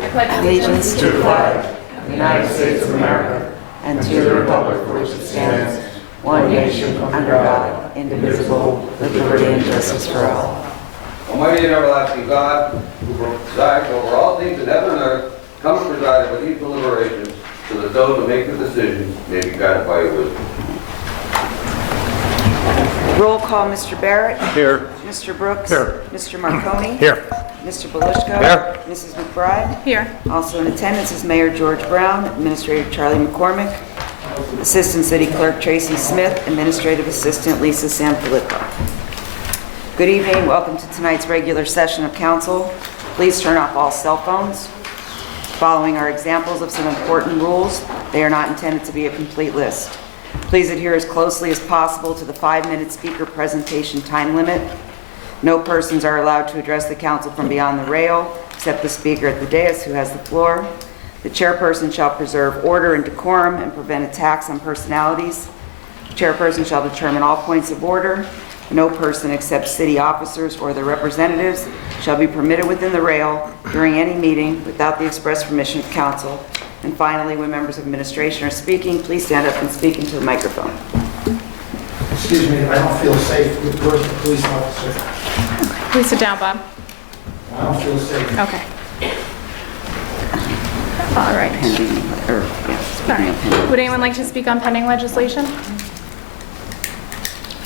allegiance to the flag of the United States of America and to the republic for which it stands, one nation under God, indivisible, with liberty and justice for all. Almighty and everlasting God, who presides over all things in heaven and earth, come and preside over these deliberations, so that those who make the decisions may be guided by your wisdom. Roll call, Mr. Barrett. Here. Mr. Brooks. Here. Mr. Marconi. Here. Mr. Belushko. Here. Mrs. McBride. Here. Also in attendance is Mayor George Brown, Administrator Charlie McCormick, Assistant City Clerk Tracy Smith, Administrative Assistant Lisa Sanfilippo. Good evening. Welcome to tonight's regular session of council. Please turn off all cell phones. Following are examples of some important rules. They are not intended to be a complete list. Please adhere as closely as possible to the 5-minute speaker presentation time limit. No persons are allowed to address the council from beyond the rail, except the speaker at the dais who has the floor. The chairperson shall preserve order and decorum and prevent attacks on personalities. The chairperson shall determine all points of order. No person except city officers or their representatives shall be permitted within the rail during any meeting without the express permission of council. And finally, when members of administration are speaking, please stand up and speak into the microphone. Excuse me, I don't feel safe with words of police officer. Please sit down, Bob. I don't feel safe. Okay. All right. All right. Would anyone like to speak on pending legislation?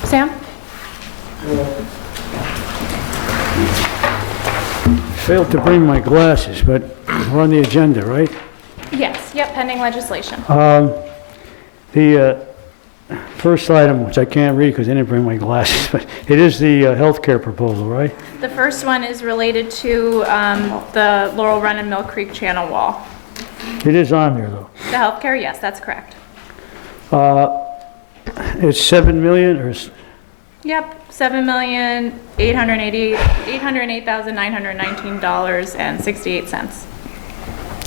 Sam? Failed to bring my glasses, but we're on the agenda, right? Yes. Yep. Pending legislation. The first item, which I can't read because I didn't bring my glasses, but it is the healthcare proposal, right? The first one is related to the Laurel Run and Mill Creek Channel Wall. It is on there, though. The healthcare, yes, that's correct. It's 7 million, or Yep. $7,808,919.68.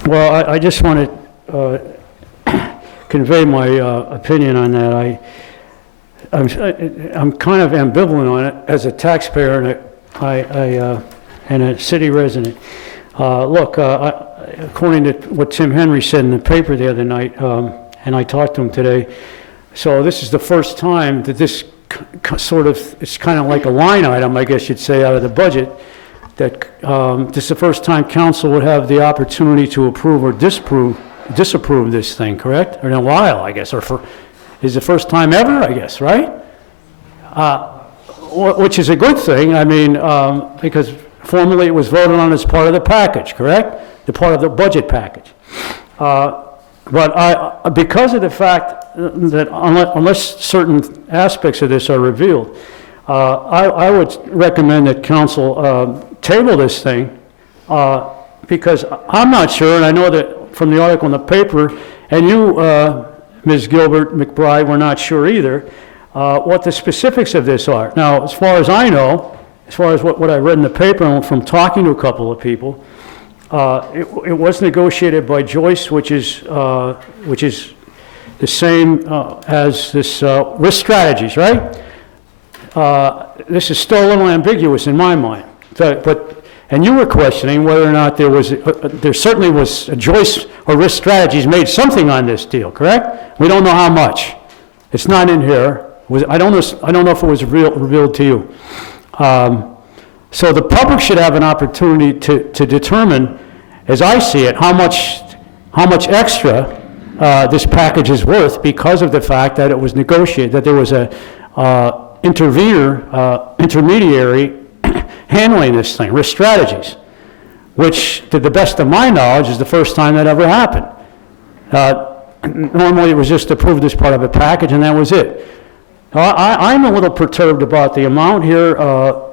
well, I just want to convey my opinion on that. I'm kind of ambivalent on it as a taxpayer and a city resident. Look, according to what Tim Henry said in the paper the other night, and I talked to him today, so this is the first time that this sort of, it's kind of like a line item, I guess you'd say, out of the budget, that this is the first time council would have the opportunity to approve or disapprove this thing, correct? Or in a while, I guess, is the first time ever, I guess, right? Which is a good thing, I mean, because formerly it was voted on as part of the package, correct? The part of the budget package. But because of the fact that unless certain aspects of this are revealed, I would recommend that council table this thing because I'm not sure, and I know that from the article in the paper, and you, Ms. Gilbert McBride, were not sure either, what the specifics of this are. Now, as far as I know, as far as what I read in the paper and from talking to a couple of people, it was negotiated by Joyce, which is the same as this risk strategies, right? This is still a little ambiguous in my mind. And you were questioning whether or not there certainly was a Joyce or risk strategies made something on this deal, correct? We don't know how much. It's not in here. I don't know if it was revealed to you. So the public should have an opportunity to determine, as I see it, how much extra this package is worth because of the fact that it was negotiated, that there was a intermediary handling this thing, risk strategies, which, to the best of my knowledge, is the first time that ever happened. Normally, it was just approved as part of a package, and that was it. I'm a little perturbed about the amount here.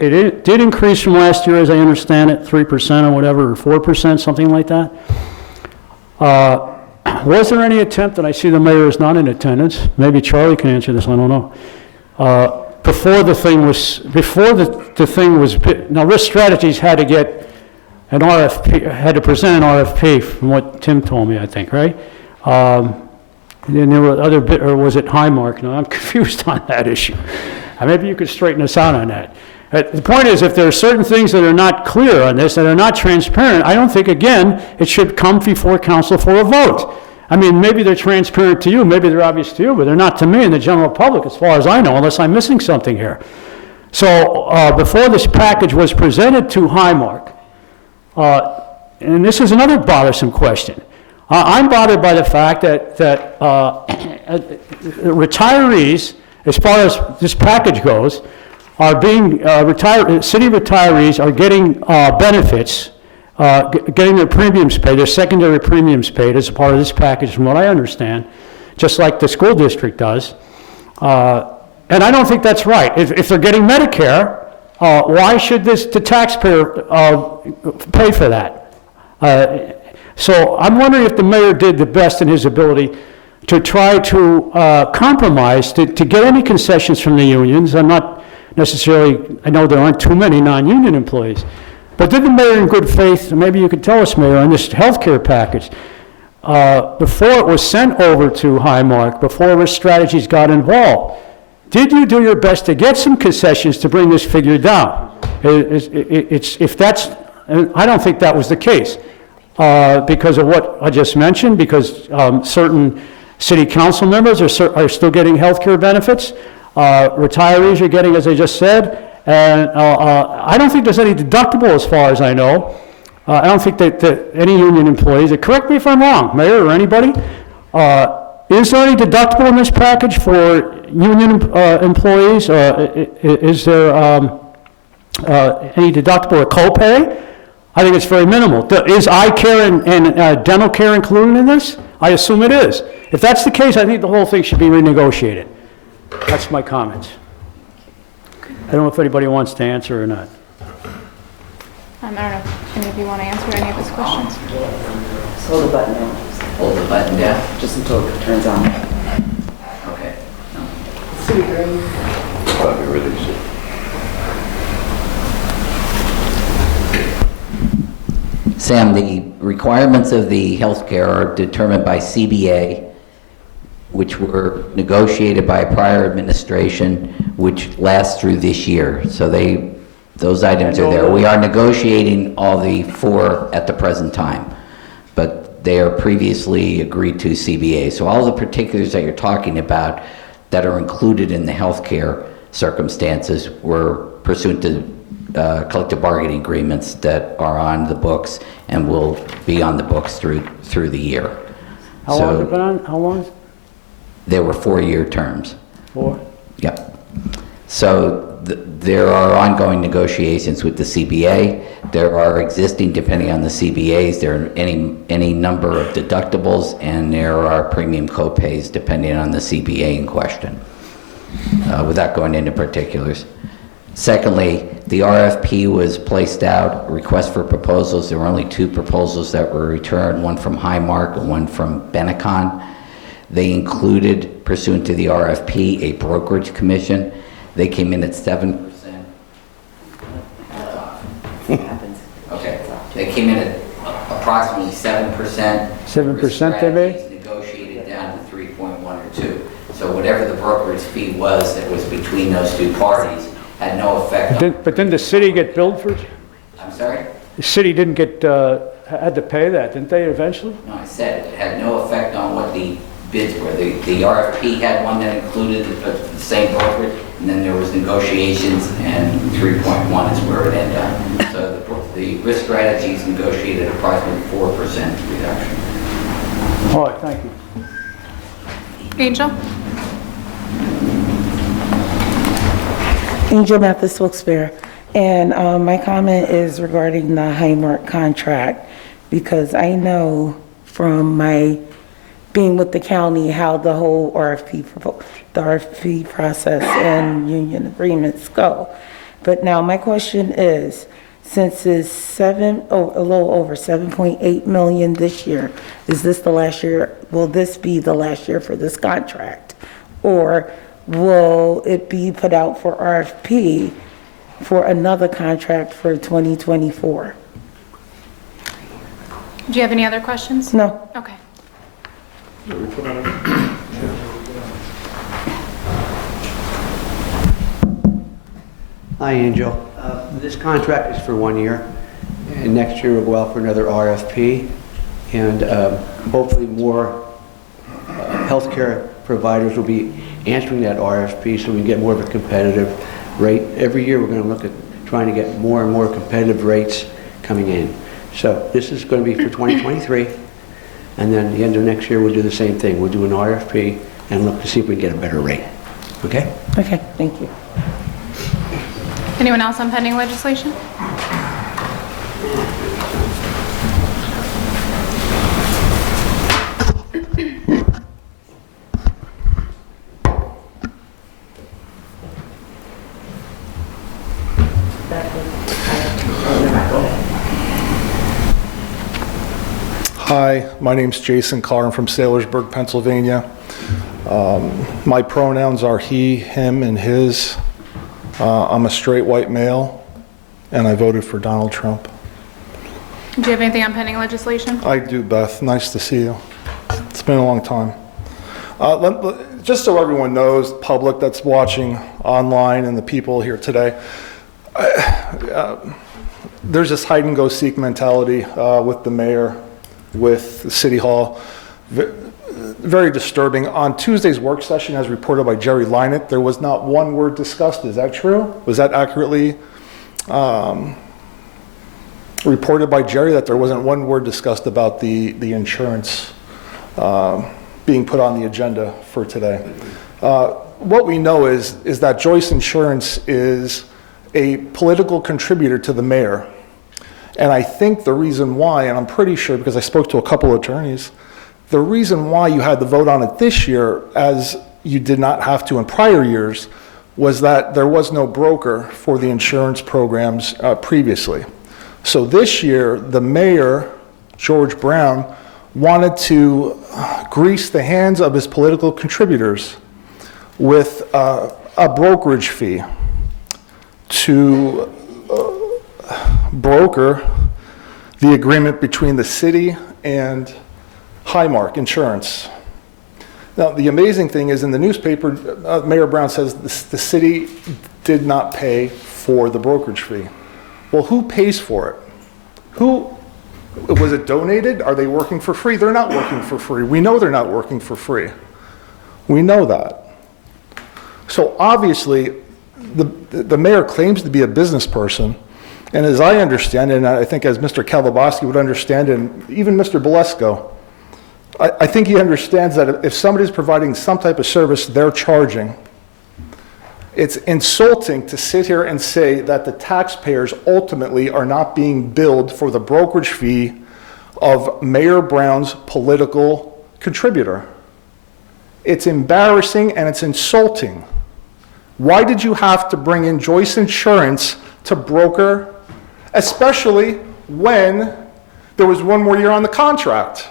It did increase from last year, as I understand it, 3% or whatever, or 4%, something like that. Was there any attempt, and I see the mayor is not in attendance, maybe Charlie can answer this, I don't know. Before the thing was, now Risk Strategies had to get an RFP, had to present an RFP from what Tim told me, I think, right? And there were other or was it Highmark? No, I'm confused on that issue. Maybe you could straighten us out on that. The point is, if there are certain things that are not clear on this, that are not transparent, I don't think, again, it should come before council for a vote. I mean, maybe they're transparent to you, maybe they're obvious to you, but they're not to me and the general public, as far as I know, unless I'm missing something here. So before this package was presented to Highmark, and this is another bothersome question, I'm bothered by the fact that retirees, as far as this package goes, are being city retirees are getting benefits, getting their premiums paid, their secondary premiums paid as a part of this package, from what I understand, just like the school district does. And I don't think that's right. If they're getting Medicare, why should the taxpayer pay for that? So I'm wondering if the mayor did the best in his ability to try to compromise, to get any concessions from the unions. I'm not necessarily, I know there aren't too many non-union employees, but did the mayor in good faith, maybe you could tell us, Mayor, on this healthcare package, before it was sent over to Highmark, before Risk Strategies got involved, did you do your best to get some concessions to bring this figure down? If that's, I don't think that was the case, because of what I just mentioned, because certain city council members are still getting health care benefits, retirees are getting, as I just said, and I don't think there's any deductible as far as I know. I don't think that any union employees, correct me if I'm wrong, Mayor or anybody, is there any deductible in this package for union employees? Is there any deductible or copay? I think it's very minimal. Is eye care and dental care included in this? I assume it is. If that's the case, I think the whole thing should be renegotiated. That's my comments. I don't know if anybody wants to answer or not. I don't know if any of you want to answer any of his questions. Just hold the button down. Hold the button down. Just until it turns on. Okay. City Green. Probably release it. Sam, the requirements of the healthcare are determined by CBA, which were negotiated by a prior administration, which lasts through this year. So those items are there. We are negotiating all the four at the present time, but they are previously agreed to CBA. So all the particulars that you're talking about that are included in the healthcare circumstances were pursuant to collective bargaining agreements that are on the books and will be on the books through the year. How long has it been on? How long? They were 4-year terms. 4? Yep. So there are ongoing negotiations with the CBA. There are existing, depending on the CBAs, there are any number of deductibles, and there are premium copays depending on the CBA in question, without going into particulars. Secondly, the RFP was placed out, request for proposals. There were only 2 proposals that were returned, one from Highmark and one from Benecon. They included, pursuant to the RFP, a brokerage commission. They came in at 7%. Okay. They came in at approximately 7%. 7% they made? Strategies negotiated down to 3.1 or 2. So whatever the brokerage fee was that was between those 2 parties had no effect on... But didn't the city get billed for it? I'm sorry? The city didn't get, had to pay that, didn't they eventually? No, I said it had no effect on what the bids were. The RFP had one that included the same brokerage, and then there was negotiations, and 3.1 is where it ended up. So the risk strategies negotiated approximately 4% reduction. All right, thank you. Angel? Angel Mathis, Wilkes-Barre. And my comment is regarding the Highmark contract, because I know from my being with the county how the whole RFP process and union agreements go. But now my question is, since it's a little over 7.8 million this year, is this the last year? Will this be the last year for this contract? Or will it be put out for RFP for another contract for 2024? Do you have any other questions? No. Okay. Hi, Angel. This contract is for 1 year, and next year we'll go out for another RFP, and hopefully more healthcare providers will be answering that RFP so we can get more of a competitive rate. Every year we're going to look at trying to get more and more competitive rates coming in. So this is going to be for 2023, and then at the end of next year we'll do the same thing. We'll do an RFP and look to see if we can get a better rate. Okay? Okay, thank you. Anyone else on pending legislation? Hi, my name's Jason Carr. I'm from Saylorsburg, Pennsylvania. My pronouns are he, him, and his. I'm a straight white male, and I voted for Donald Trump. Do you have anything on pending legislation? I do, Beth. Nice to see you. It's been a long time. Just so everyone knows, public that's watching online and the people here today, there's this hide-and-go-seek mentality with the mayor, with the city hall. Very disturbing. On Tuesday's work session, as reported by Jerry Lynett, there was not one word discussed. Is that true? Was that accurately reported by Jerry, that there wasn't one word discussed about the insurance being put on the agenda for today? What we know is that Joyce Insurance is a political contributor to the mayor. And I think the reason why, and I'm pretty sure because I spoke to a couple of attorneys, the reason why you had to vote on it this year, as you did not have to in prior years, was that there was no broker for the insurance programs previously. So this year, the mayor, George Brown, wanted to grease the hands of his political contributors with a brokerage fee to broker the agreement between the city and Highmark Insurance. Now, the amazing thing is in the newspaper, Mayor Brown says the city did not pay for the brokerage fee. Well, who pays for it? Was it donated? Are they working for free? They're not working for free. We know they're not working for free. We know that. So obviously, the mayor claims to be a business person, and as I understand it, and I think as Mr. Kalabowski would understand, and even Mr. Bolesko, I think he understands that if somebody's providing some type of service they're charging, it's insulting to sit here and say that the taxpayers ultimately are not being billed for the brokerage fee of Mayor Brown's political contributor. It's embarrassing and it's insulting. Why did you have to bring in Joyce Insurance to broker, especially when there was one more year on the contract?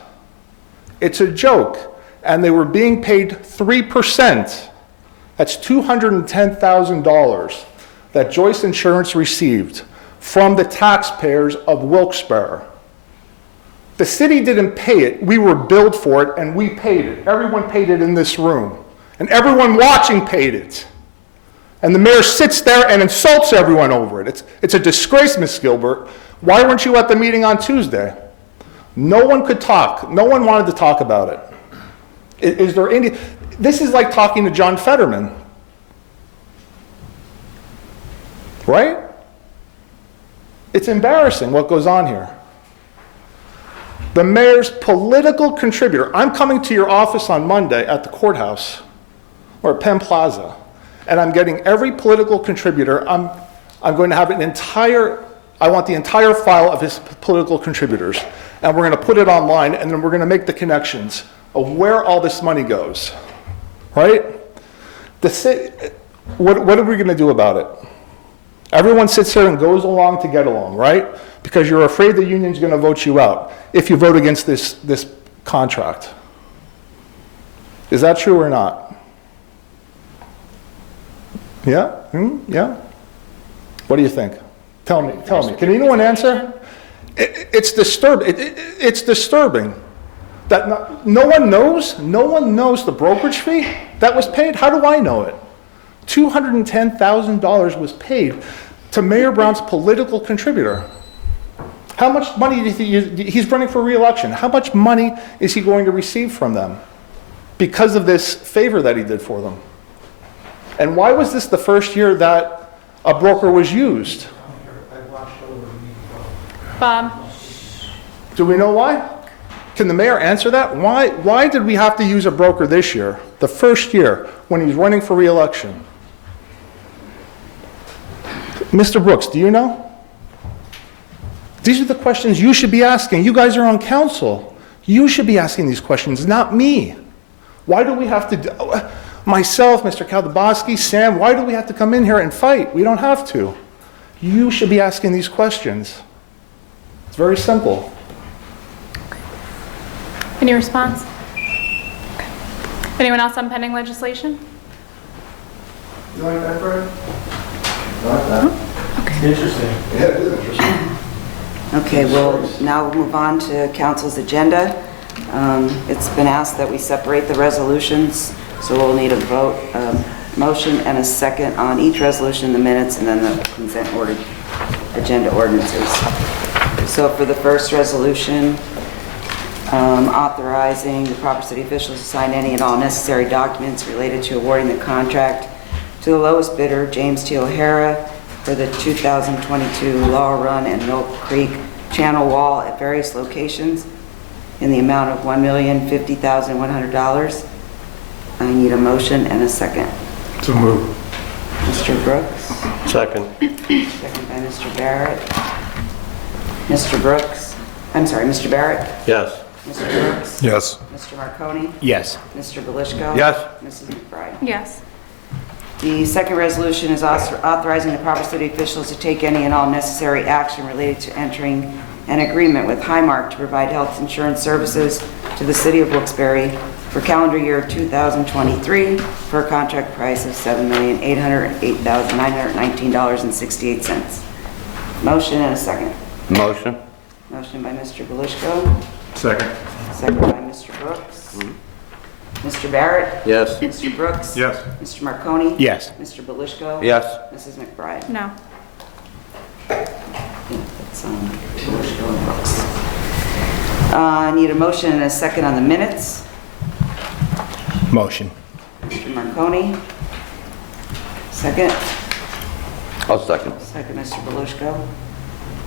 It's a joke. And they were being paid 3%. That's $210,000 that Joyce Insurance received from the taxpayers of Wilkes-Barre. The city didn't pay it. We were billed for it, and we paid it. Everyone paid it in this room. And everyone watching paid it. And the mayor sits there and insults everyone over it. It's a disgrace, Ms. Gilbert. Why weren't you at the meeting on Tuesday? No one could talk. No one wanted to talk about it. Is there any... This is like talking to John Fetterman. Right? It's embarrassing what goes on here. The mayor's political contributor. I'm coming to your office on Monday at the courthouse or at Penn Plaza, and I'm getting every political contributor. I'm going to have an entire, I want the entire file of his political contributors, and we're going to put it online, and then we're going to make the connections of where all this money goes. Right? What are we going to do about it? Everyone sits here and goes along to get along, right? Because you're afraid the union's going to vote you out if you vote against this contract. Is that true or not? Yeah? Yeah? What do you think? Tell me. Can anyone answer? It's disturbing. It's disturbing that no one knows the brokerage fee that was paid. How do I know it? $210,000 was paid to Mayor Brown's political contributor. How much money do you think he's running for re-election? How much money is he going to receive from them because of this favor that he did for them? And why was this the first year that a broker was used? Bob? Do we know why? Can the mayor answer that? Why did we have to use a broker this year, the first year, when he's running for re-election? Mr. Brooks, do you know? These are the questions you should be asking. You guys are on council. You should be asking these questions, not me. Why do we have to, myself, Mr. Kaldabaski, Sam, why do we have to come in here and fight? We don't have to. You should be asking these questions. It's very simple. Any response? Okay. Anyone else on pending legislation? You like that, Fred? Like that? Okay. Interesting. Yeah, it is interesting. Okay, we'll now move on to council's agenda. It's been asked that we separate the resolutions, so we'll need a vote, motion and a second on each resolution in the minutes, and then the consent order, agenda ordinances. So for the first resolution, authorizing the proper city officials to sign any and all necessary documents related to awarding the contract to the lowest bidder, James T. O'Hara, for the 2022 Laurel Run and Mill Creek channel wall at various locations in the amount of $1,050,100. I need a motion and a second. So move. Mr. Brooks? Second. Second by Mr. Barrett. Mr. Brooks? I'm sorry, Mr. Barrett? Yes. Mr. Brooks? Yes. Mr. Marconi? Yes. Mr. Belishko? Yes. Mrs. McBride? Yes. The second resolution is authorizing the proper city officials to take any and all necessary action related to entering an agreement with Highmark to provide health insurance services to the city of Wilkes-Barre for calendar year 2023 for a contract price of $7,808,919.68. Motion and a second. Motion. Motion by Mr. Belishko, Second. second by Mr. Brooks. Mr. Barrett? Yes. Mr. Brooks? Yes. Mr. Marconi? Yes. Mr. Belishko? Yes. Mrs. McBride? No. Yeah, that's Belishko and Brooks. I need a motion and a second on the minutes. Motion. Mr. Marconi? Second? I'll second. Second, Mr. Belishko.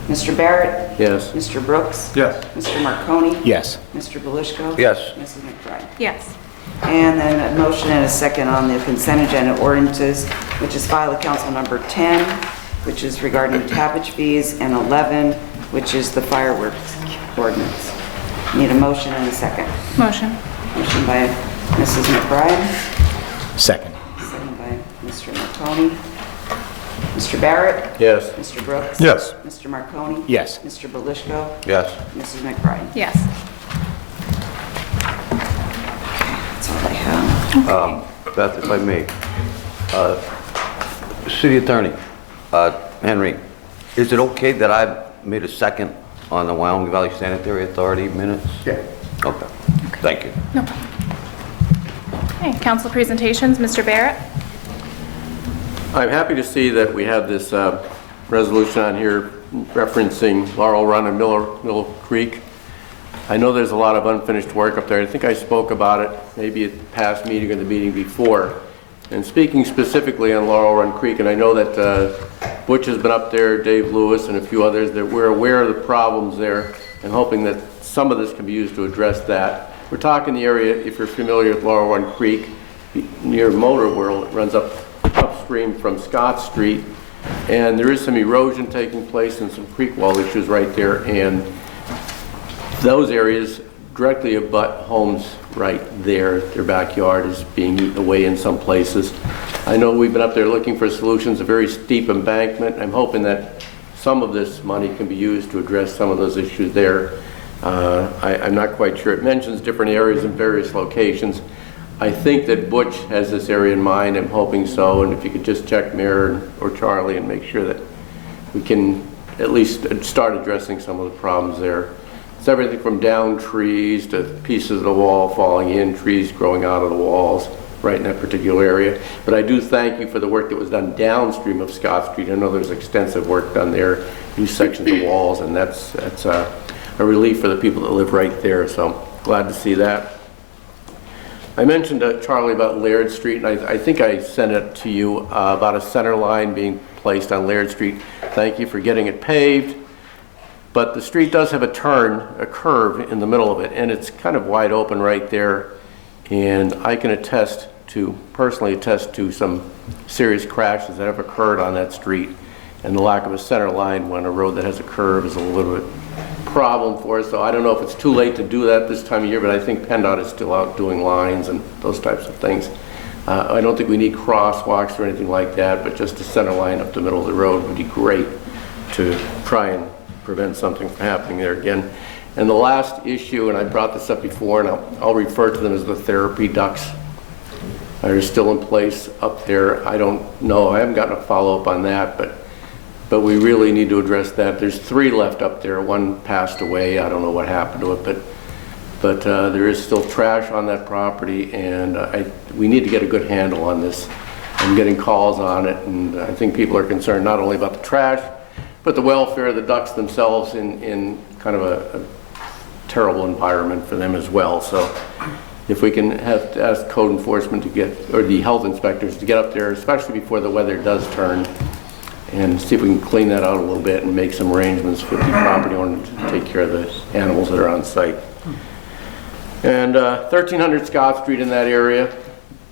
Mr. Barrett? Yes. Mr. Brooks? Yes. Mr. Marconi? Yes. Mr. Belishko? Yes. Mrs. McBride? Yes. And then a motion and a second on the consent agenda ordinances, which is file of council number 10, which is regarding tappage fees, and 11, which is the fireworks ordinance. Need a motion and a second. Motion. Motion by Mrs. McBride, Second. second by Mr. Marconi. Mr. Barrett? Yes. Mr. Brooks? Yes. Mr. Marconi? Yes. Mr. Belishko? Yes. Mrs. McBride? Yes. That's all I have. Beth, if I may, City Attorney, Henry, is it okay that I made a second on the Wyoming Valley Sanitary Authority minutes? Yeah. Okay, thank you. No problem. Okay, council presentations, Mr. Barrett? I'm happy to see that we have this resolution on here referencing Laurel Run and Mill Creek. I know there's a lot of unfinished work up there. I think I spoke about it maybe at the past meeting or the meeting before. And speaking specifically on Laurel Run Creek, and I know that Butch has been up there, Dave Lewis, and a few others, that we're aware of the problems there and hoping that some of this can be used to address that. We're talking the area, if you're familiar with Laurel Run Creek, near Motor World, it runs upstream from Scott Street, and there is some erosion taking place and some creek wall issues right there, and those areas directly abut homes right there. Their backyard is being eaten away in some places. I know we've been up there looking for solutions, a very steep embankment. I'm hoping that some of this money can be used to address some of those issues there. I'm not quite sure. It mentions different areas in various locations. I think that Butch has this area in mind. I'm hoping so, and if you could just check Mayor or Charlie and make sure that we can at least start addressing some of the problems there. It's everything from down trees to pieces of the wall falling in, trees growing out of the walls. right in that particular area. But I do thank you for the work that was done downstream of Scott Street. I know there's extensive work done there, new sections of walls, and that's a relief for the people that live right there, so glad to see that. I mentioned to Charlie about Laird Street, and I think I sent it to you about a center line being placed on Laird Street. Thank you for getting it paved. But the street does have a curve in the middle of it, and it's kind of wide open right there. And I can personally attest to some serious crashes that have occurred on that street. And the lack of a center line when a road that has a curve is a little bit problem for us. So I don't know if it's too late to do that this time of year, but I think PennDOT is still out doing lines and those types of things. I don't think we need crosswalks or anything like that, but just a center line up the middle of the road would be great to try and prevent something from happening there again. And the last issue, and I brought this up before, and I'll refer to them as the therapy ducts. They're still in place up there. I don't know, I haven't gotten a follow-up on that, but we really need to address that. There's 3 left up there. One passed away. I don't know what happened to it, but there is still trash on that property, and we need to get a good handle on this. I'm getting calls on it, and I think people are concerned not only about the trash, but the welfare of the ducks themselves in kind of a terrible environment for them as well. So if we can have to ask code enforcement to get, or the health inspectors to get up there, especially before the weather does turn, and see if we can clean that out a little bit and make some arrangements with the property owner to take care of the animals that are on site. And 1300 Scott Street in that area,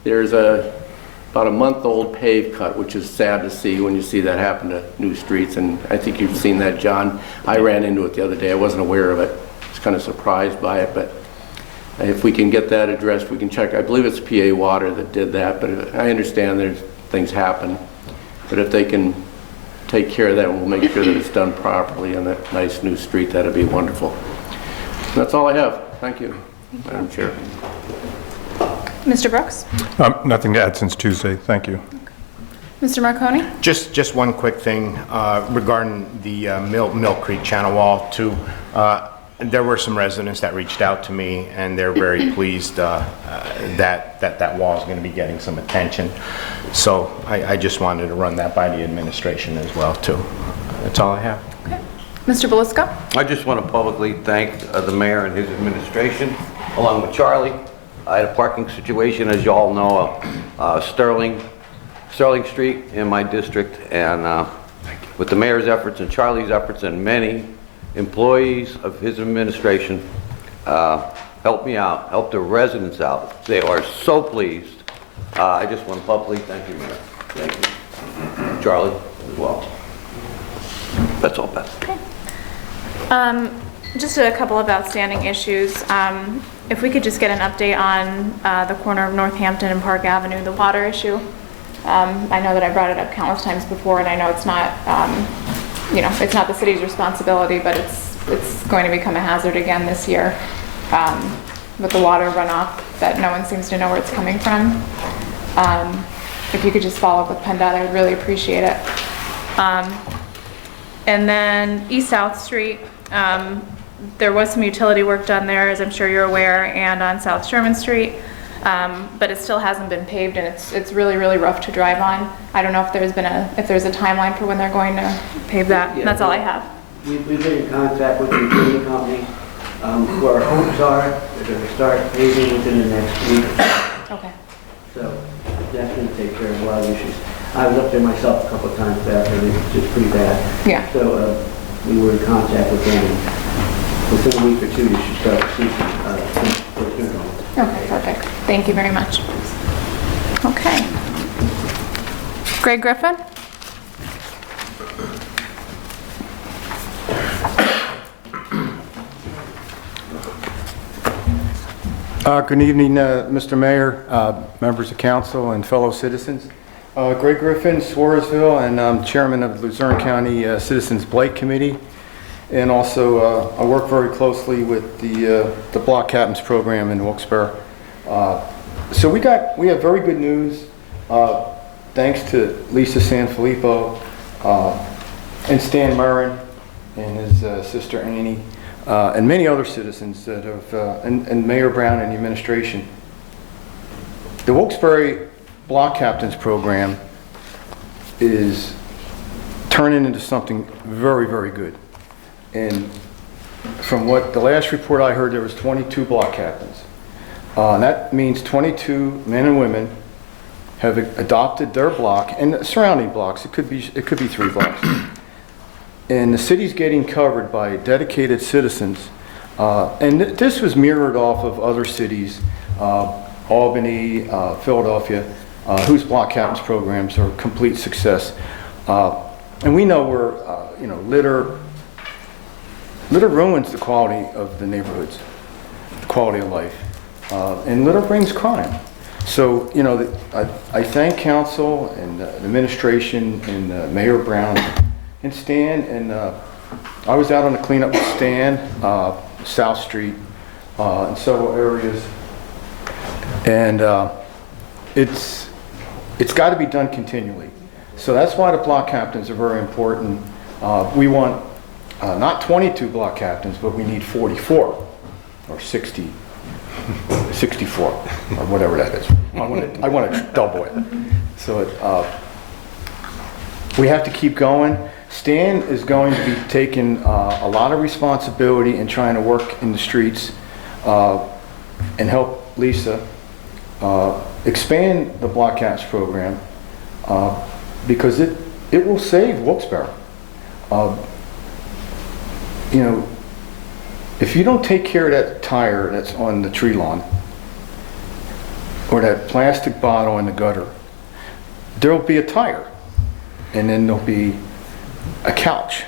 there's about a month-old pave cut, which is sad to see when you see that happen to new streets, and I think you've seen that, John. I ran into it the other day. I wasn't aware of it. I was kind of surprised by it, but if we can get that addressed, we can check. I believe it's PA Water that did that, but I understand there's things happen. But if they can take care of that, we'll make sure that it's done properly on that nice new street. That'd be wonderful. And that's all I have. Thank you, Madam Chair. Mr. Brooks? Nothing to add since Tuesday. Thank you. Mr. Marconi? Just one quick thing regarding the Mill Creek channel wall too. There were some residents that reached out to me, and they're very pleased that wall is going to be getting some attention. So I just wanted to run that by the administration as well too. That's all I have. Okay. Mr. Belisca? I just want to publicly thank the mayor and his administration, along with Charlie. I had a parking situation, as you all know, Sterling Street in my district, and with the mayor's efforts and Charlie's efforts and many employees of his administration helped me out, helped the residents out. They are so pleased. I just want to publicly thank you, Mayor. Thank you. Charlie as well. That's all, Beth. Okay. Just a couple of outstanding issues. If we could just get an update on the corner of Northampton and Park Avenue, the water issue. I know that I brought it up countless times before, and I know it's not, it's not the city's responsibility, but it's going to become a hazard again this year with the water runoff that no one seems to know where it's coming from. If you could just follow up with PennDOT, I would really appreciate it. And then East South Street, there was some utility work done there, as I'm sure you're aware, and on South Sherman Street, but it still hasn't been paved, and it's really, really rough to drive on. I don't know if there's a timeline for when they're going to pave that. Yeah, that's all I have. We've been in contact with the utility company. Where our hopes are, they're going to start paving within the next week. Okay. So definitely take care of a lot of issues. I was up there myself a couple of times back, and it's just pretty bad. Yeah. So we were in contact with them, and within a week or two, you should start to see some Okay, perfect. Thank you very much. Okay. Greg Griffin? Good evening, Mr. Mayor, members of council, and fellow citizens. Greg Griffin, Swarsville, and I'm chairman of the Luzerne County Citizens Blight Committee. And also, I work very closely with the block captains program in Wilkes-Barre. So we have very good news, thanks to Lisa Sanfilippo and Stan Murrin and his sister Annie, and many other citizens that have, and Mayor Brown and the administration. The Wilkes-Barre Block Captains Program is turning into something very, very good. And from what the last report I heard, there was 22 block captains. That means 22 men and women have adopted their block and the surrounding blocks. It could be 3 blocks. And the city's getting covered by dedicated citizens. And this was mirrored off of other cities, Albany, Philadelphia, whose block captains programs are a complete success. And we know where, litter ruins the quality of the neighborhoods, the quality of life. And litter brings crime. So, I thank council and the administration and Mayor Brown and Stan. And I was out on the cleanup with Stan, South Street, in several areas. And it's got to be done continually. So that's why the block captains are very important. We want not 22 block captains, but we need 44 or 60, 64 or whatever that is. I want to double it. So we have to keep going. Stan is going to be taking a lot of responsibility in trying to work in the streets and help Lisa expand the block captains program because it will save Wilkes-Barre. If you don't take care of that tire that's on the tree lawn or that plastic bottle in the gutter, there'll be a tire, and then there'll be a couch,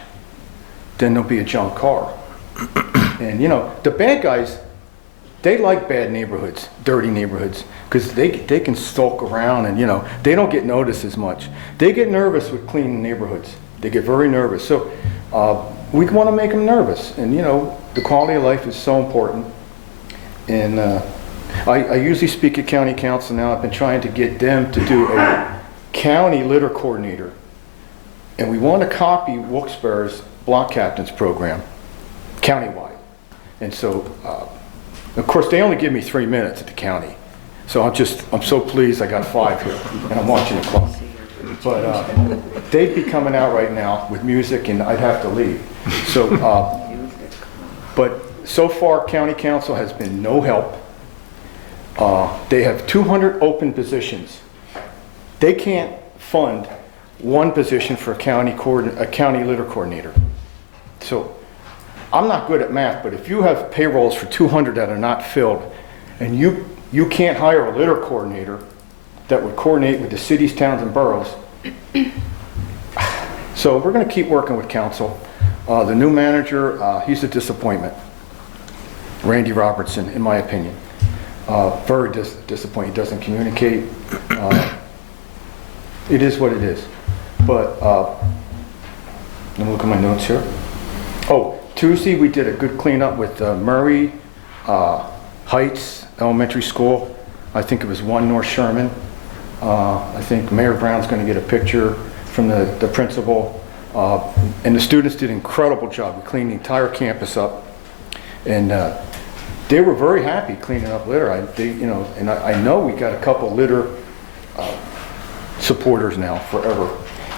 then there'll be a junk car. And the bad guys, they like bad neighborhoods, dirty neighborhoods, because they can stalk around and they don't get noticed as much. They get nervous with clean neighborhoods. They get very nervous. So we want to make them nervous. And the quality of life is so important. And I usually speak at county council now. I've been trying to get them to do a county litter coordinator. And we want to copy Wilkes-Barre's block captains program countywide. And so, of course, they only give me 3 minutes at the county. So I'm so pleased I got 5 here, and I'm watching the clock. But they'd be coming out right now with music, and I'd have to leave. So, but so far, county council has been no help. They have 200 open positions. They can't fund one position for a county litter coordinator. So I'm not good at math, but if you have payrolls for 200 that are not filled, and you can't hire a litter coordinator that would coordinate with the cities, towns, and boroughs. So we're going to keep working with council. The new manager, he's a disappointment. Randy Robertson, in my opinion. Very disappointing. He doesn't communicate. It is what it is. But let me look at my notes here. Oh, Tuesday we did a good cleanup with Murray Heights Elementary School. I think it was 1 North Sherman. I think Mayor Brown's going to get a picture from the principal. And the students did an incredible job. We cleaned the entire campus up. And they were very happy cleaning up litter. I know we got a couple litter supporters now forever.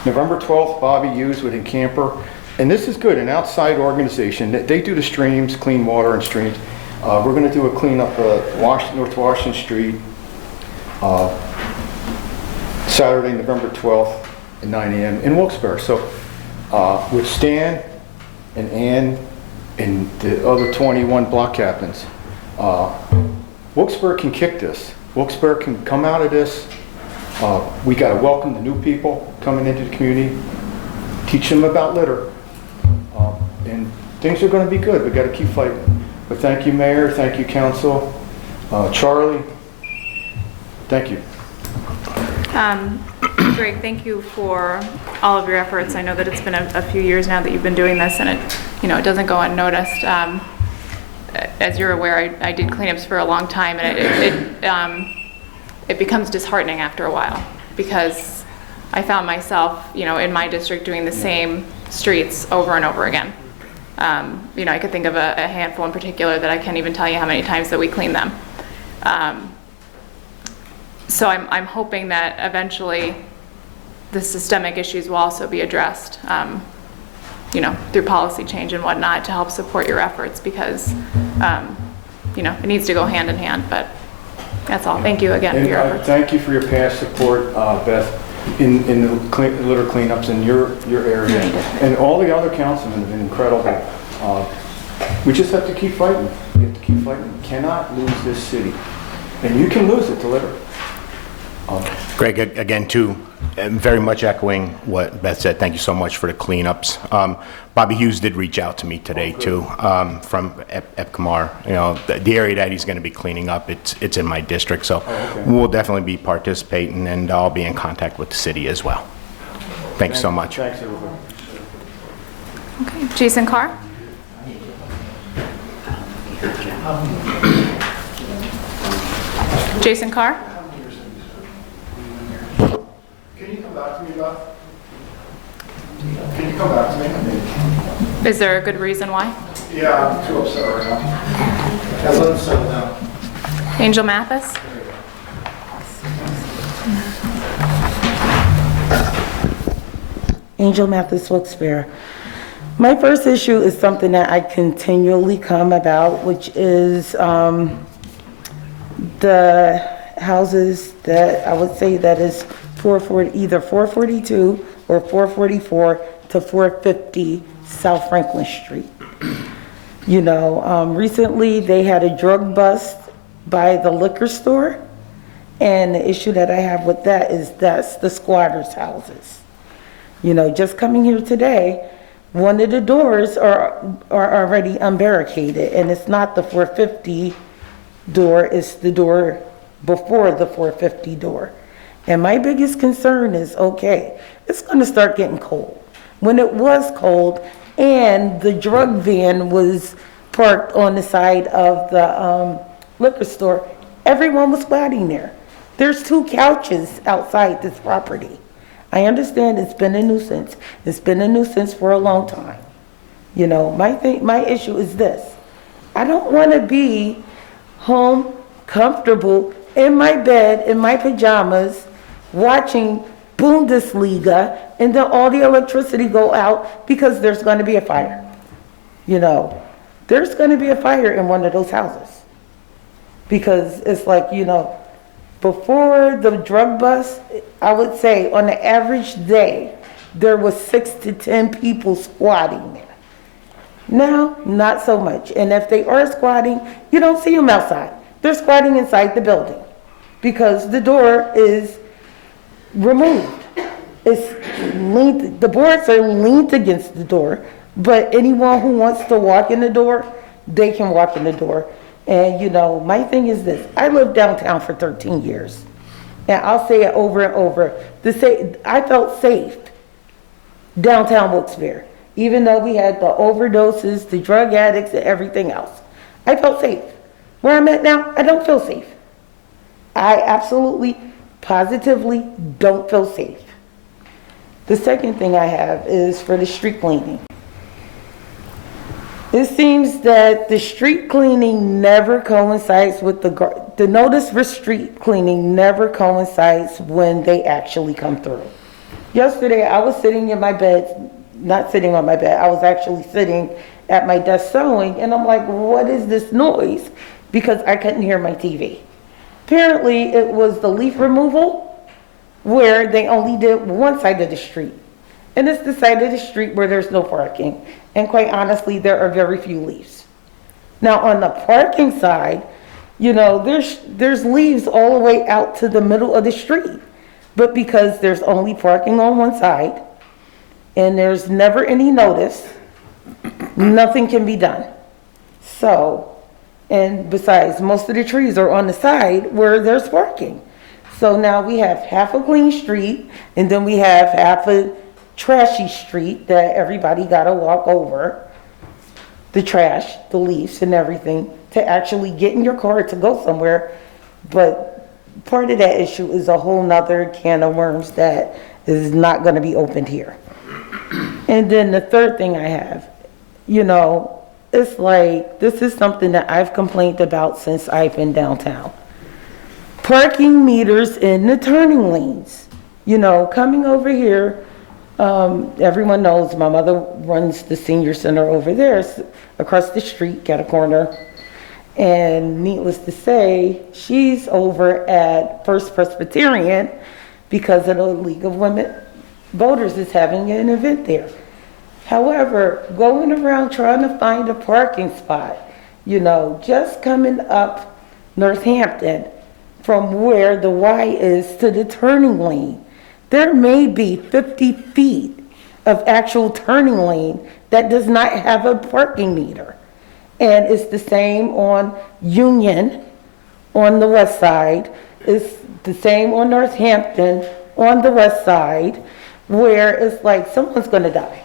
November 12th, Bobby Hughes with Encamper. And this is good, an outside organization. They do the streams, clean water and streams. We're going to do a cleanup North Washington Street Saturday, November 12th at 9 a.m. in Wilkes-Barre. So with Stan and Ann and the other 21 block captains, Wilkes-Barre can kick this. Wilkes-Barre can come out of this. We got to welcome the new people coming into the community, teach them about litter, and things are going to be good. We got to keep fighting. But thank you, Mayor. Thank you, Council. Charlie, thank you. Greg, thank you for all of your efforts. I know that it's been a few years now that you've been doing this, and it doesn't go unnoticed. As you're aware, I did cleanups for a long time, and it becomes disheartening after a while because I found myself, in my district doing the same streets over and over again. I could think of a handful in particular that I can't even tell you how many times that we cleaned them. So I'm hoping that eventually the systemic issues will also be addressed, you know, through policy change and whatnot to help support your efforts because, you know, it needs to go hand in hand, but that's all. Thank you again for your efforts. Thank you for your past support, Beth, in the litter cleanups in your area. And all the other councilmen have been incredible. We just have to keep fighting. We have to keep fighting. We cannot lose this city. And you can lose it to litter. Greg, again, too, very much echoing what Beth said. Thank you so much for the cleanups. Bobby Hughes did reach out to me today, too, from Wilkes-Barre. You know, the area that he's going to be cleaning up, it's in my district, so we'll definitely be participating, and I'll be in contact with the city as well. Thanks so much. Thanks, everybody. Okay, Jason Carr? Jason Carr? Can you come back to me, Beth? Can you come back to me? Is there a good reason why? Yeah, I'm too upset right now. Yeah, let him settle down. Angel Mathis? Angel Mathis, Wilkes-Barre. My first issue is something that I continually come about, which is the houses that I would say that is 440, either 442 or 444 to 450 South Franklin Street. You know, recently they had a drug bust by the liquor store, and the issue that I have with that is that's the squatters' houses. You know, just coming here today, one of the doors are already unbarricaded, and it's not the 450 door, it's the door before the 450 door. And my biggest concern is, okay, it's gonna start getting cold. When it was cold and the drug van was parked on the side of the liquor store, everyone was squatting there. There's 2 couches outside this property. I understand it's been a nuisance. It's been a nuisance for a long time. You know, my issue is this. I don't wanna be home, comfortable, in my bed, in my pajamas, watching Bundesliga, and then all the electricity go out because there's going to be a fire. You know, there's going to be a fire in one of those houses. Because it's like, you know, before the drug bust, I would say on the average day, there was 6 to 10 people squatting there. Now, not so much. And if they are squatting, you don't see them outside. They're squatting inside the building because the door is removed. It's leaned, the boards are leaned against the door, but anyone who wants to walk in the door, they can walk in the door. And you know, my thing is this, I lived downtown for 13 years. And I'll say it over and over, I felt safe downtown Wilkes-Barre. Even though we had the overdoses, the drug addicts, and everything else. I felt safe. Where I'm at now, I don't feel safe. I absolutely, positively don't feel safe. The second thing I have is for the street cleaning. It seems that the street cleaning never coincides with the notice for street cleaning never coincides when they actually come through. Yesterday, I was sitting in my bed, not sitting on my bed, I was actually sitting at my desk sewing, and I'm like, what is this noise? Because I couldn't hear my TV. Apparently, it was the leaf removal where they only did one side of the street. And it's the side of the street where there's no parking. And quite honestly, there are very few leaves. Now, on the parking side, you know, there's leaves all the way out to the middle of the street. But because there's only parking on one side, and there's never any notice, nothing can be done. So, and besides, most of the trees are on the side where there's parking. So now we have half a clean street, and then we have half a trashy street that everybody gotta walk over, the trash, the leaves and everything, to actually get in your car to go somewhere. But part of that issue is a whole nother can of worms that is not gonna be opened here. And then the third thing I have, you know, it's like, this is something that I've complained about since I've been downtown. parking meters in the turning lanes. You know, coming over here, everyone knows my mother runs the senior center over there, across the street, got a corner. And needless to say, she's over at First Presbyterian because of the League of Women Voters is having an event there. However, going around trying to find a parking spot, you know, just coming up Northampton from where the Y is to the turning lane, there may be 50 feet of actual turning lane that does not have a parking meter. And it's the same on Union on the west side. It's the same on Northampton on the west side, where it's like someone's gonna die.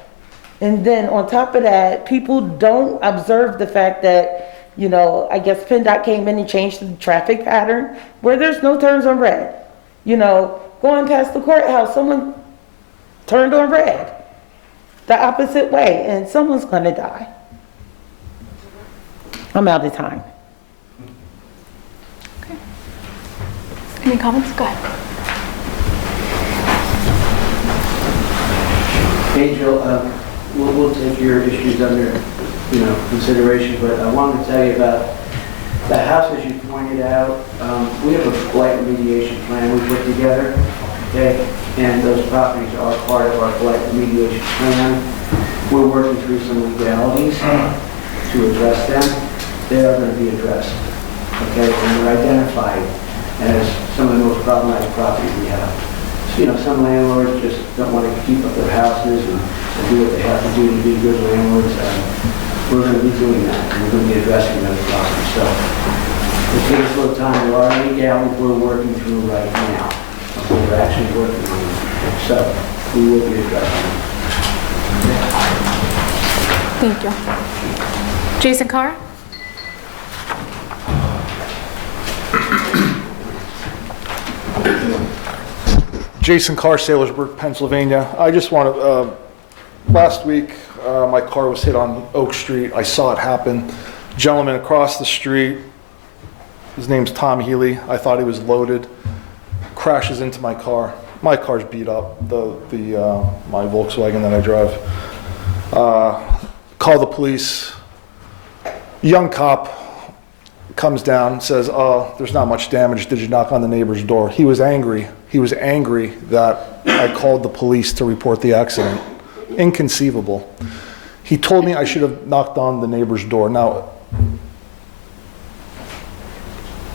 And then on top of that, people don't observe the fact that, you know, I guess PennDOT came in and changed the traffic pattern where there's no turns on red. You know, going past the courthouse, someone turned on red the opposite way and someone's gonna die. I'm out of time. Okay. Any comments? Go ahead. Angel, we'll take your issues under, consideration, but I wanted to tell you about the house, as you pointed out. We have a blight remediation plan we put together, okay? And those properties are part of our blight remediation plan. We're working through some legalities to address them. They are going to be addressed, okay? And they're identified as some of the most problematic properties we have. Some landlords just don't want to keep up their houses and do what they have to do to be good landlords. We're going to be doing that, and we're going to be addressing those problems. So it takes a little time. There are legalities we're working through right now. Okay, we're actually working on them. So we will be addressing them. Thank you. Jason Carr? Jason Carr, Sailorsburg, Pennsylvania. I just want to, last week, my car was hit on Oak Street. I saw it happen. Gentleman across the street, his name's Tom Healy. I thought he was loaded. Crashes into my car. My car's beat up, my Volkswagen that I drive. Call the police. Young cop comes down, says, "Oh, there's not much damage. Did you knock on the neighbor's door?" He was angry. He was angry that I called the police to report the accident. Inconceivable. He told me I should have knocked on the neighbor's door. Now,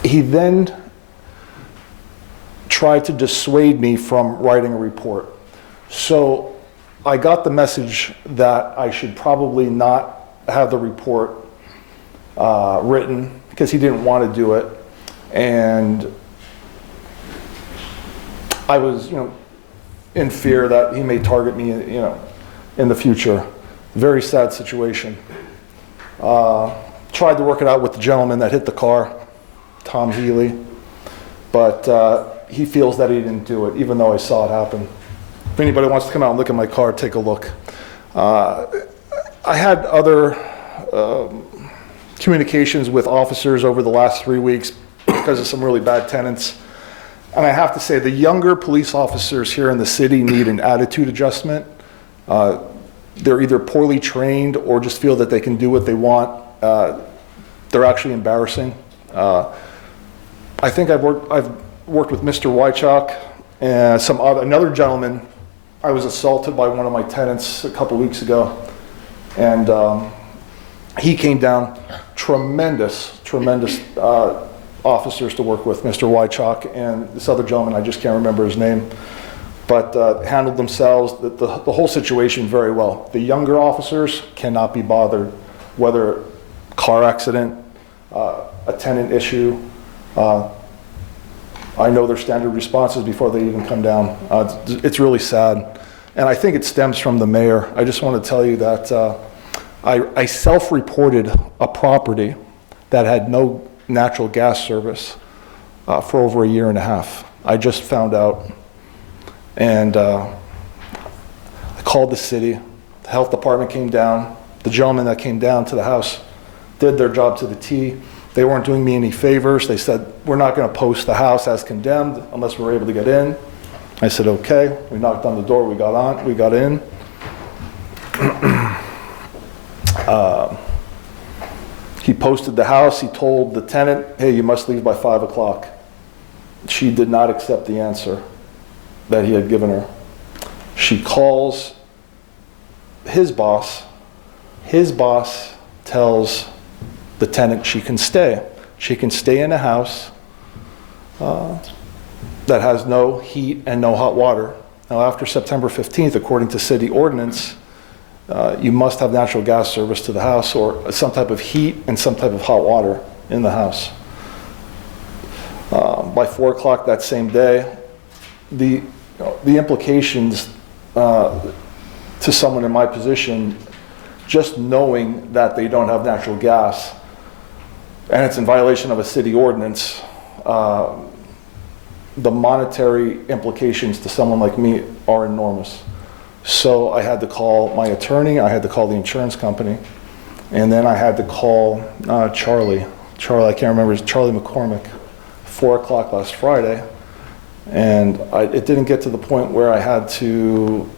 he then tried to dissuade me from writing a report. So I got the message that I should probably not have the report written because he didn't want to do it. And I was, in fear that he may target me, in the future. Very sad situation. Tried to work it out with the gentleman that hit the car, Tom Healy, but he feels that he didn't do it, even though I saw it happen. If anybody wants to come out and look at my car, take a look. I had other communications with officers over the last 3 weeks because of some really bad tenants. And I have to say, the younger police officers here in the city need an attitude adjustment. They're either poorly trained or just feel that they can do what they want. They're actually embarrassing. I think I've worked with Mr. Wychak and another gentleman. I was assaulted by one of my tenants a couple weeks ago, and he came down. Tremendous officers to work with, Mr. Wychak and this other gentleman, I just can't remember his name, but handled themselves, the whole situation very well. The younger officers cannot be bothered, whether car accident, a tenant issue. I know their standard responses before they even come down. It's really sad. And I think it stems from the mayor. I just want to tell you that I self-reported a property that had no natural gas service for over a year and a half. I just found out, and I called the city. The health department came down. The gentleman that came down to the house did their job to the T. They weren't doing me any favors. They said, we're not going to post the house as condemned unless we're able to get in. I said, okay. We knocked on the door. We got in. He posted the house. He told the tenant, hey, you must leave by 5 o'clock. She did not accept the answer that he had given her. She calls his boss. His boss tells the tenant she can stay. She can stay in a house that has no heat and no hot water. Now, after September 15th, according to city ordinance, you must have natural gas service to the house or some type of heat and some type of hot water in the house. By 4 o'clock that same day, the implications to someone in my position, just knowing that they don't have natural gas and it's in violation of a city ordinance, the monetary implications to someone like me are enormous. So I had to call my attorney, I had to call the insurance company, and then I had to call Charlie, I can't remember, it's Charlie McCormick, 4 o'clock last Friday. And it didn't get to the point where I had to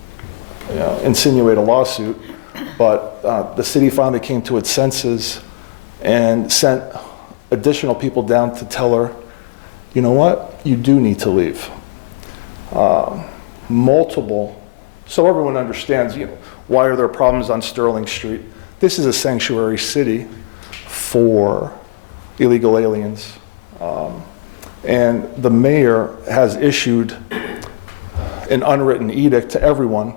insinuate a lawsuit, but the city finally came to its senses and sent additional people down to tell her, you know what, you do need to leave. So everyone understands, why are there problems on Sterling Street? This is a sanctuary city for illegal aliens. And the mayor has issued an unwritten edict to everyone.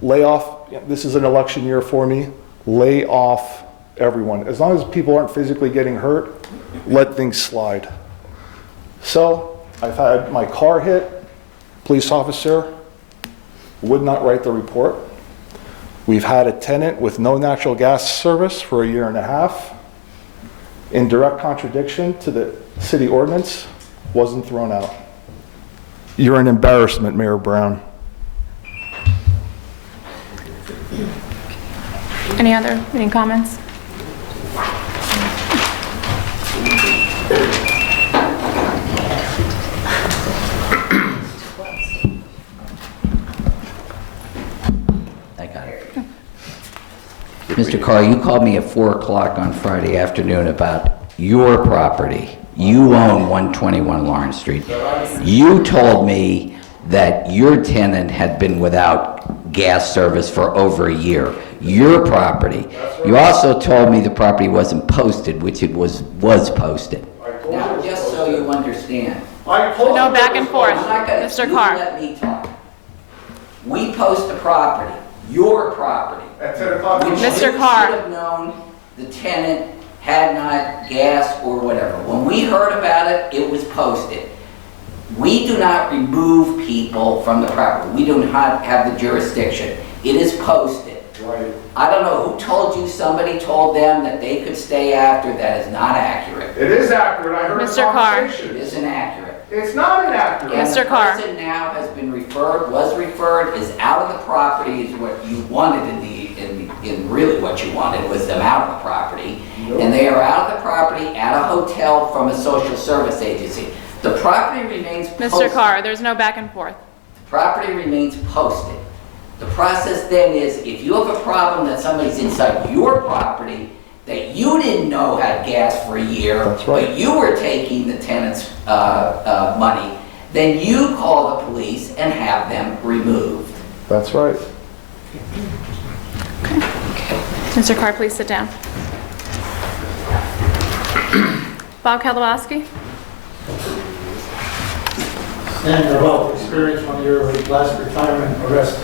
Lay off, this is an election year for me, lay off everyone. As long as people aren't physically getting hurt, let things slide. So I've had my car hit, police officer would not write the report. We've had a tenant with no natural gas service for 1.5 years. In direct contradiction to the city ordinance, wasn't thrown out. You're an embarrassment, Mayor Brown. Any comments? I got it. Mr. Carr, you called me at 4 o'clock on Friday afternoon about your property. You own 121 Lawrence Street. You told me that your tenant had been without gas service for over 1 year. Your property. You also told me the property wasn't posted, which it was posted. Now, just so you understand. No back and forth, Mr. You Carr. let me talk. We post the property, your property. At 10 o'clock. Which Mr. you Carr. should have known the tenant had not gas or whatever. When we heard about it, it was posted. We do not remove people from the property. We do not have the jurisdiction. It is posted. Right. I don't know who told you, somebody told them that they could stay after. That is not accurate. It is accurate, I heard the Mr. Carr. conversation. It isn't accurate. It's not inaccurate. And Mr. Carr. the person now has been referred, was referred, is out of the property, is what you wanted in really what you wanted was them out of the property. And they are out of the property at a hotel from a social service agency. The property remains posted. Mr. Carr, there's no back and forth. The property remains posted. The process then is, if you have a problem that somebody's inside your property that you didn't know had gas for 1 year, That's right. but you were taking the tenant's money, then you call the police and have them removed. That's right. Mr. Carr, please sit down. Bob Kalabowski? And your wealth of experience on your last retirement arrest.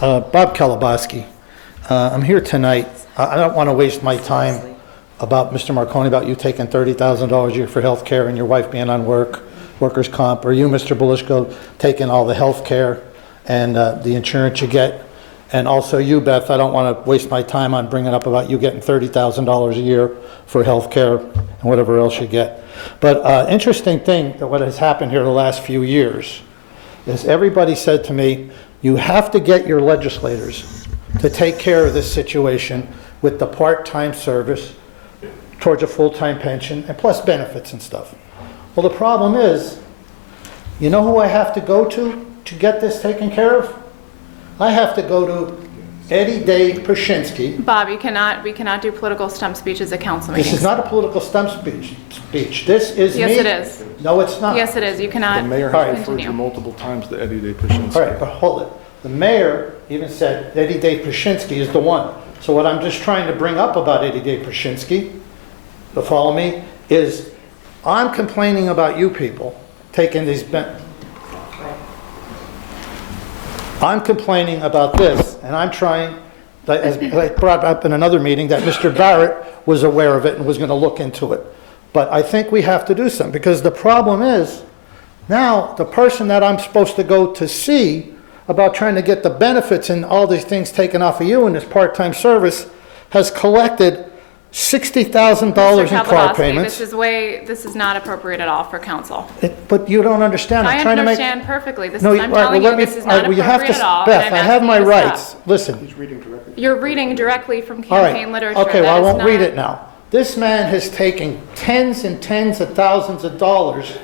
Bob Kalabowski. I'm here tonight. I don't want to waste my time about Mr. Marconi, about you taking $30,000 a year for health care and your wife being on workers' comp, or you, Mr. Belishko, taking all the health care and the insurance you get. And also you, Beth, I don't want to waste my time on bringing up about you getting $30,000 a year for health care and whatever else you get. But interesting thing that what has happened here the last few years is everybody said to me, you have to get your legislators to take care of this situation with the part-time service towards a full-time pension and plus benefits and stuff. Well, the problem is, you know who I have to go to get this taken care of? I have to go to Eddie Day Pashinsky. Bob, we cannot do political stump speeches at council meetings. This is not a political stump speech. This is me. Yes, it is. No, it's not. Yes, it is. You cannot The mayor has referred continue. you multiple times to Eddie Day Pashinsky. All right, but hold it. The mayor even said Eddie Day Pashinsky is the one. So what I'm just trying to bring up about Eddie Day Pashinsky, to follow me, is I'm complaining about you people taking these I'm complaining about this, and I'm trying, as I brought up in another meeting, that Mr. Barrett was aware of it and was going to look into it. But I think we have to do something, because the problem is, now the person that I'm supposed to go to see about trying to get the benefits and all these things taken off of you in this part-time service has collected $60,000 in car Kalavasky, payments. this is not appropriate at all for council. But you don't understand. I trying to make. understand perfectly. I'm all right, telling well, you, this is not well, you have appropriate to, at all. Beth, and I I'm have asking my you to rights. stop. Listen. You're reading directly from All right. campaign literature. Okay, well, That I is won't read not- it now. This man has taken tens and tens of thousands of dollars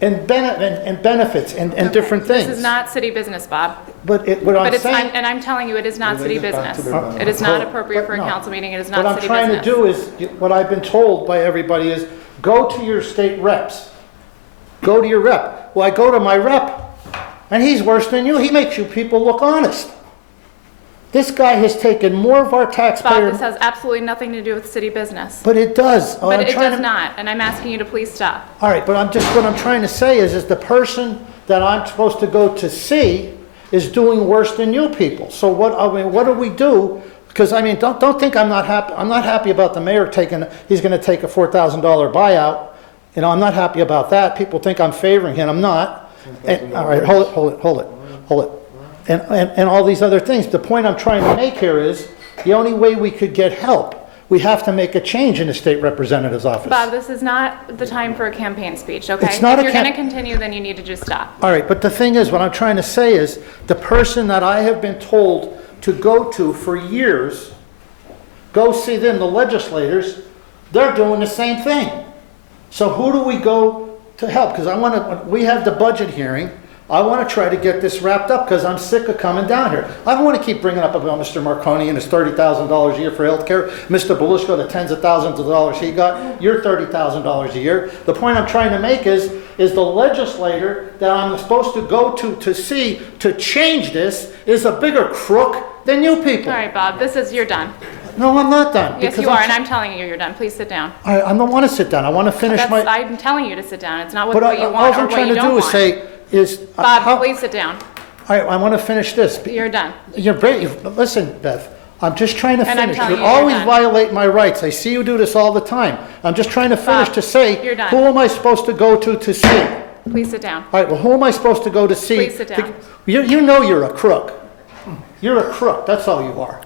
in benefits and different things. This is not city business, Bob. What But I'm it's, saying, and I'm telling you, it is not city business. It is not appropriate for a council meeting. It is not what I'm city trying to business. do is, what I've been told by everybody is, go to your state reps. Go to your rep. Well, I go to my rep, and he's worse than you. He makes you people look honest. This guy has taken more of our Bob, taxpayer. this has absolutely nothing to do with city business. But it does. But I'm it trying does to- not, and I'm asking you to please stop. All right, but what I'm trying to say is the person that I'm supposed to go to see is doing worse than you people. So what do we do? Because don't think I'm not happy. I'm not happy about the mayor he's going to take a $4,000 buyout. I'm not happy about that. People think I'm favoring him. I'm not. All right, hold it. And all these other things. The point I'm trying to make here is the only way we could get help, we have to make a change in the state representative's office. Bob, this is not the time for a campaign speech, okay? It's not If a you're going to cam- continue, then you need to just stop. All right, but the thing is, what I'm trying to say is, the person that I have been told to go to for years, go see them, the legislators, they're doing the same thing. So who do we go to help? Because we have the budget hearing. I want to try to get this wrapped up because I'm sick of coming down here. I don't want to keep bringing up about Mr. Marconi and his $30,000 a year for health care. Mr. Belushko, the tens of thousands of dollars he got, your $30,000 a year. The point I'm trying to make is the legislator that I'm supposed to go to see to change this is a bigger crook than you people. All right, Bob, you're done. No, I'm not done. Yes, because you are, and I'm telling you you're done. Please sit down. I don't want to sit down. I want to finish I'm telling you to sit down. It's not what But you all want or I'm what trying you to don't do is want. say is... Bob, please sit down. I want to finish this. You're done. You're brave. Listen, Beth, I'm just trying to And I'm finish. telling You you you're always done. violate my rights. I see you do this all the time. I'm just trying to finish Bob, to say, you're done. who am I supposed to go to see? Please sit down. All right, well, who am I supposed to go to see? Please sit down. You know you're a crook. You're a crook. That's all you are.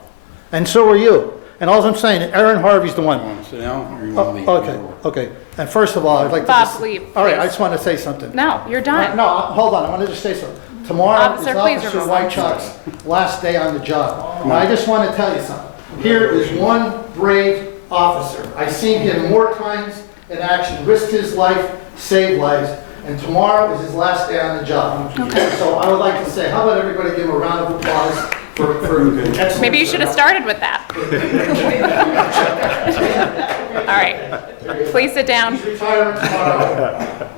And so are you. And all I'm saying, Aaron Harvey's the one. Sit down, or you Oh, okay. And first of all, I'd like to... Bob, leave, All right, please. I just want to say something. No, you're done. No, hold on, I want to just say something. Tomorrow is Officer, please Officer remove him. Wychuck's last day on the job. And I just want to tell you something. Here is one brave officer. I've seen him more times in action, risk his life, save lives, and tomorrow is his last day on the job. So I would like to say, how about everybody give him a round of applause for excellent... Maybe you should have started with that. All right. Please sit down. He's retiring tomorrow.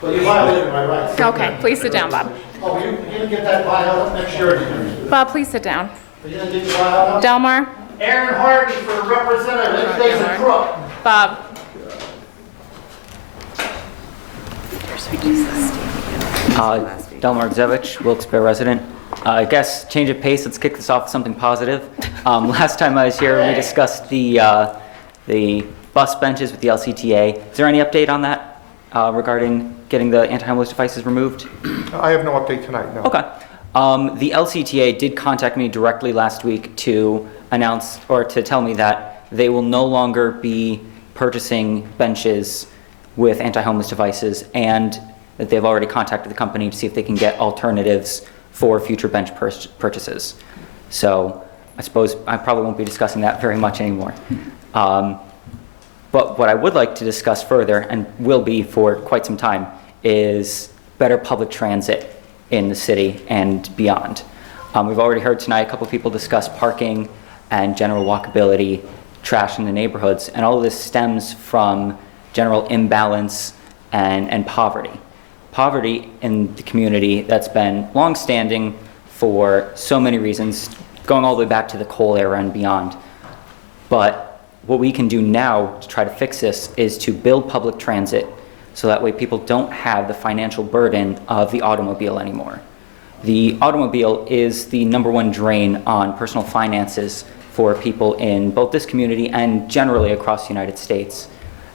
But you violated my rights. Okay, please sit down, Bob. Oh, you didn't get that buyout up next year, did you? Bob, please sit down. You didn't get the buyout up? Delmar? Aaron Harvey for representative, he's a crook. Bob? Delmar Zevich, Wilkes-Barre resident. I guess change of pace, let's kick this off with something positive. Last time I was here, we discussed the bus benches with the LCTA. Is there any update on that regarding getting the anti-homeless devices removed? I have no update tonight, no. Okay. The LCTA did contact me directly last week to announce, or to tell me that they will no longer be purchasing benches with anti-homeless devices, and that they've already contacted the company to see if they can get alternatives for future bench purchases. So I suppose I probably won't be discussing that very much anymore. But what I would like to discuss further, and will be for quite some time, is better public transit in the city and beyond. We've already heard tonight a couple people discuss parking and general walkability, trash in the neighborhoods, and all of this stems from general imbalance and poverty. Poverty in the community that's been longstanding for so many reasons, going all the way back to the coal era and beyond. But what we can do now to try to fix this is to build public transit so that way people don't have the financial burden of the automobile anymore. The automobile is the #1 drain on personal finances for people in both this community and generally across the United States.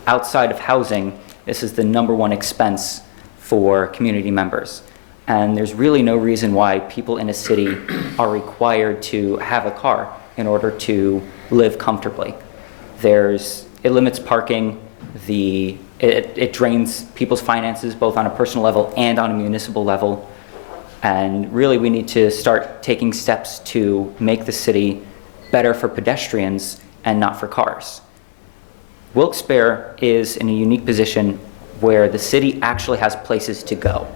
Outside of housing, this is the #1 expense for community members. And there's really no reason why people in a city are required to have a car in order to live comfortably. It limits parking, it drains people's finances both on a personal level and on a municipal level. And really we need to start taking steps to make the city better for pedestrians and not for cars. Wilkes-Barre is in a unique position where the city actually has places to go.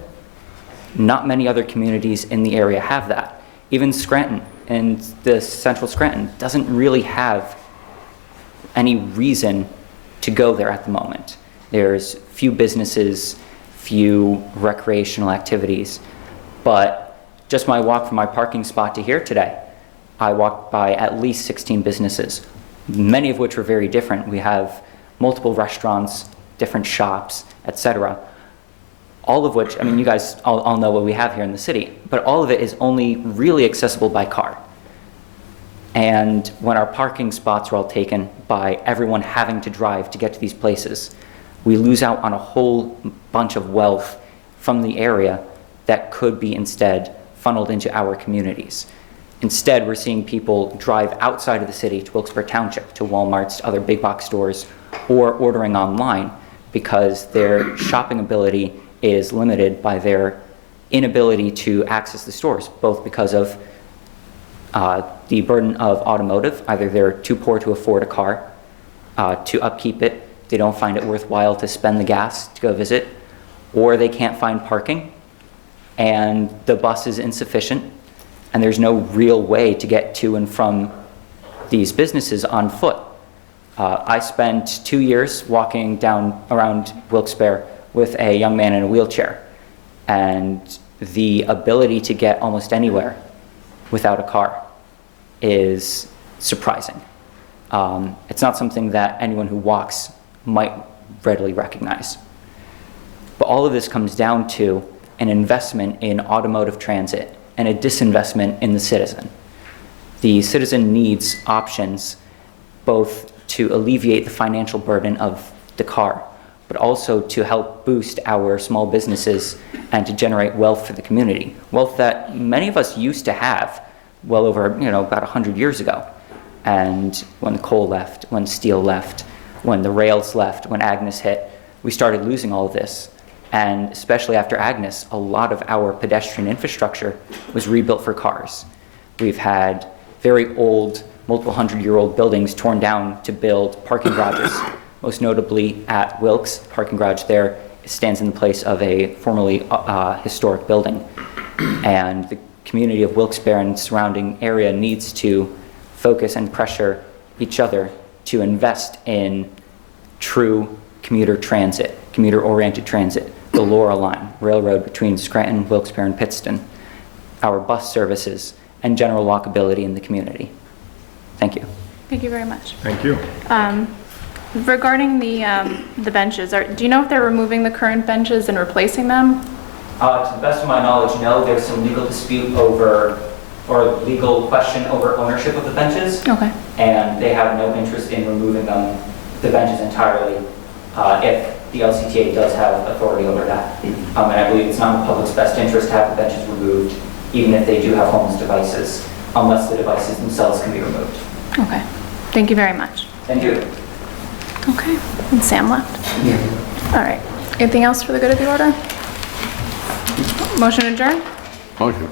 Not many other communities in the area have that. Even Scranton, and the central Scranton, doesn't really have any reason to go there at the moment. There's few businesses, few recreational activities, but just my walk from my parking spot to here today, I walked by at least 16 businesses, many of which were very different. We have multiple restaurants, different shops, etc. All of which, I mean, you guys all know what we have here in the city, but all of it is only really accessible by car. And when our parking spots are all taken by everyone having to drive to get to these places, we lose out on a whole bunch of wealth from the area that could be instead funneled into our communities. Instead, we're seeing people drive outside of the city to Wilkes-Barre Township, to Walmarts, to other big box stores, or ordering online because their shopping ability is limited by their inability to access the stores, both because of the burden of automotive. Either they're too poor to afford a car to upkeep it, they don't find it worthwhile to spend the gas to go visit, or they can't find parking, and the bus is insufficient, and there's no real way to get to and from these businesses on foot. I spent 2 years walking down around Wilkes-Barre with a young man in a wheelchair, and the ability to get almost anywhere without a car is surprising. It's not something that anyone who walks might readily recognize. But all of this comes down to an investment in automotive transit and a disinvestment in the citizen. The citizen needs options both to alleviate the financial burden of the car, but also to help boost our small businesses and to generate wealth for the community. Wealth that many of us used to have well over, about 100 years ago. And when the coal left, when steel left, when the rails left, when Agnes hit, we started losing all of this. And especially after Agnes, a lot of our pedestrian infrastructure was rebuilt for cars. We've had very old, multiple hundred-year-old buildings torn down to build parking garages. Most notably at Wilkes, parking garage there stands in the place of a formerly historic building. And the community of Wilkes-Barre and surrounding area needs to focus and pressure each other to invest in true commuter transit, commuter-oriented transit, the Laura Line, railroad between Scranton, Wilkes-Barre, and Pittston, our bus services, and general walkability in the community. Thank you. Thank you very much. Thank you. Regarding the benches, do you know if they're removing the current benches and replacing them? To the best of my knowledge, no. There's some legal dispute over, or legal question over ownership of the benches. Okay. And they have no interest in removing the benches entirely if the LCTA does have authority over that. And I believe it's not in the public's best interest to have the benches removed, even if they do have homeless devices, unless the devices themselves can be removed. Okay. Thank you very much. Thank you. Okay. And Sam left? Yeah. All right. Anything else for the good of the order? Motion adjourned? Motion.